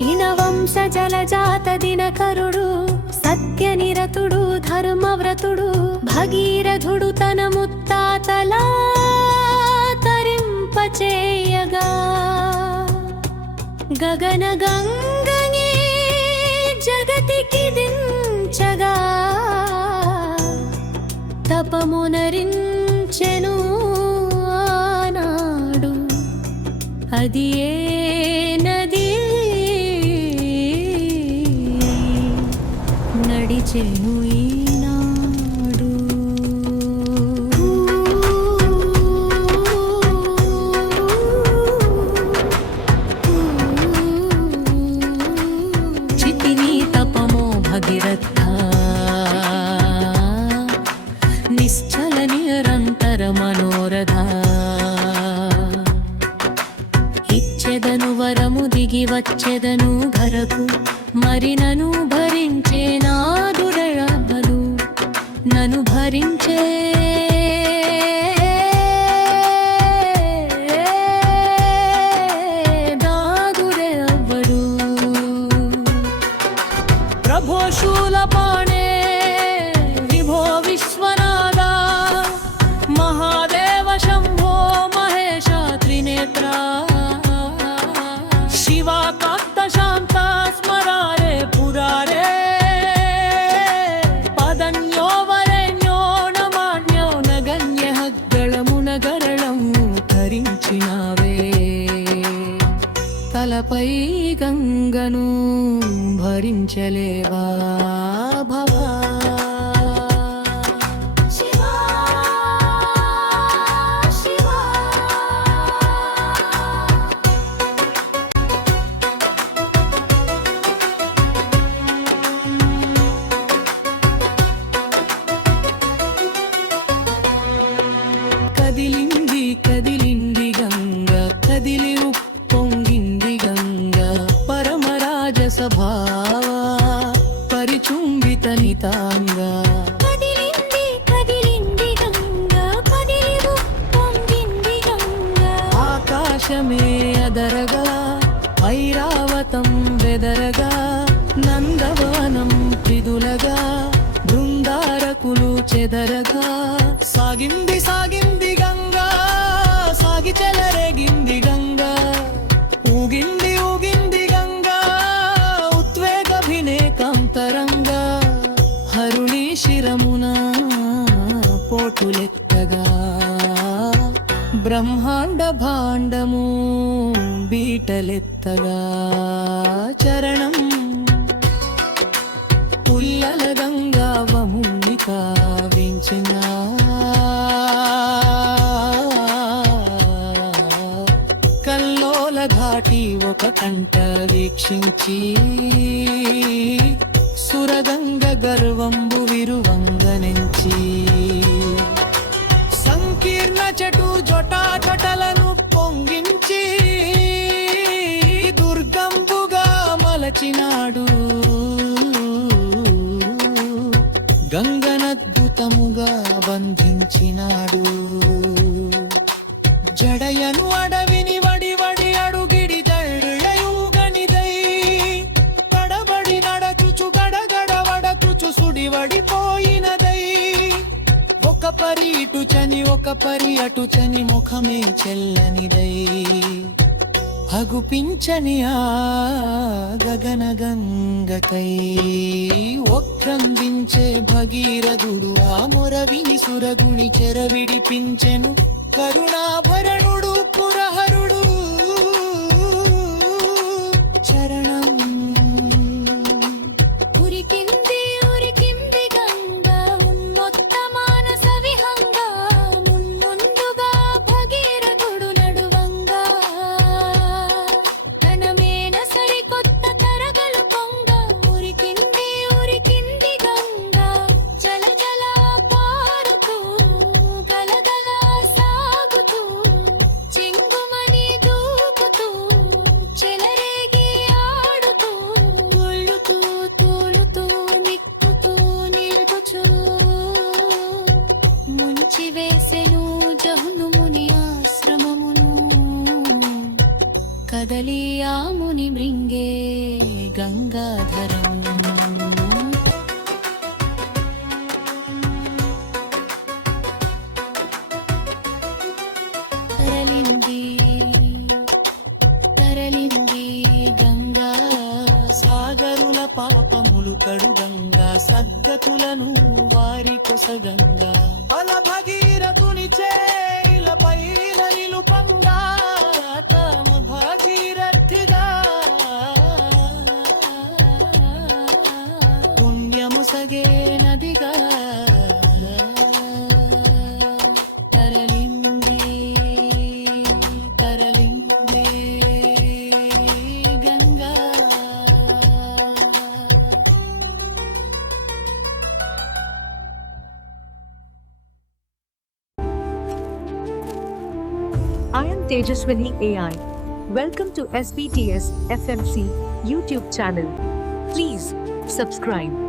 ఇనవంశ జలజాత దినకరుడు సత్యనిరతుడు ధర్మవ్రతుడు భగీరథుడు తన ముత్తాతలా తరింపచేయగా గగన గంగనే జగతికి దించగా తపమునరించెను ఆనాడు అది ఏ నది నడిచెను ఈనాడు చితిని తపమో భగీరథ నిశ్చల నిరంతర మనోరథ ఇచ్చెదను వరము దిగి వచ్చెదను ధరకు మరి నను భరించే నాదుడయబలు నను భరించే నాదుడయబడు ప్రభో శూలపాణే విభో విశ్వనాథ మహాదేవ శంభో మహేశ త్రినేత్ర శివాకాంత శాంత స్మరారే పురారే పదన్యో వరేణ్యో నమాన్యో నగన్య హగ్గళమునగరళం ధరించినావే తలపై గంగను భరించలేవా భవా కదిలింది కదిలింది గంగ కదిలి ఉప్పొంగింది గంగ పరమరాజసభావ పరిచుంబిత నితాంగ కదిలింది కదిలింది గంగ కదిలి ఉప్పొంగింది గంగ ఆకాశమే అదరగా ఐరావతం వెదరగా నందవనం పిదులగా బృందారకులు చెదరగా సాగింది సాగింది గంగా సాగి చెలరేగింది గంగా ఊగింది ఊగింది గంగా ఉద్వేగభినేకాంతరంగా హరుణి శిరమున పోటులెత్తగా బ్రహ్మాండ భాండము బీటలెత్తగా చరణం పుల్లల గంగా వముని కావించిన కల్లోల ఘాటి ఒక కంట వీక్షించి సురగంగ గర్వంబు విరువంగనెంచి సంకీర్ణ చెటు జొటా జొటలను పొంగించి దుర్గంబుగా మలచినాడు గంగనద్భుతముగా బంధించినాడు జడయను అడవిని వడి వడి అడుగిడి జడయుగనిదై తడబడి నడచుచు గడగడ వడచుచు సుడివడిపోయినదై ఒక పరి ఇటు చని ఒక పరి అటు చని ముఖమే చెల్లనిదై అగుపించని ఆ గగన గంగకై ఒక్రందించే భగీరథుడు ఆ మొరవిని సురగుని చెరవిడిపించెను కరుణాభరణుడు పురహరుడు చరణం ఉరికింది ఉరికింది గంగ ఉన్మొత్త మానస విహంగ మున్ముందుగా భగీరథుడు నడువంగా తనమేన సరికొత్త తరగలు పొంగ ఉరికింది ఉరికింది గంగ జల జల పారుతూ గలగల సాగుతూ కదలి ఆ ముని మృంగే గంగాధరం తరలింది తరలింది గంగా సాగరుల పాపములు కడుగంగా సద్గతులను వారి కొసగంగా అల భగీరథుని చేల పైన నిలుపంగా తాము భాగీరథిగా పుణ్యము సగే నదిగా తరలింది తరలింది Ganga I am Tejaswini AI. Welcome to SBTS FMC YouTube channel. Please subscribe.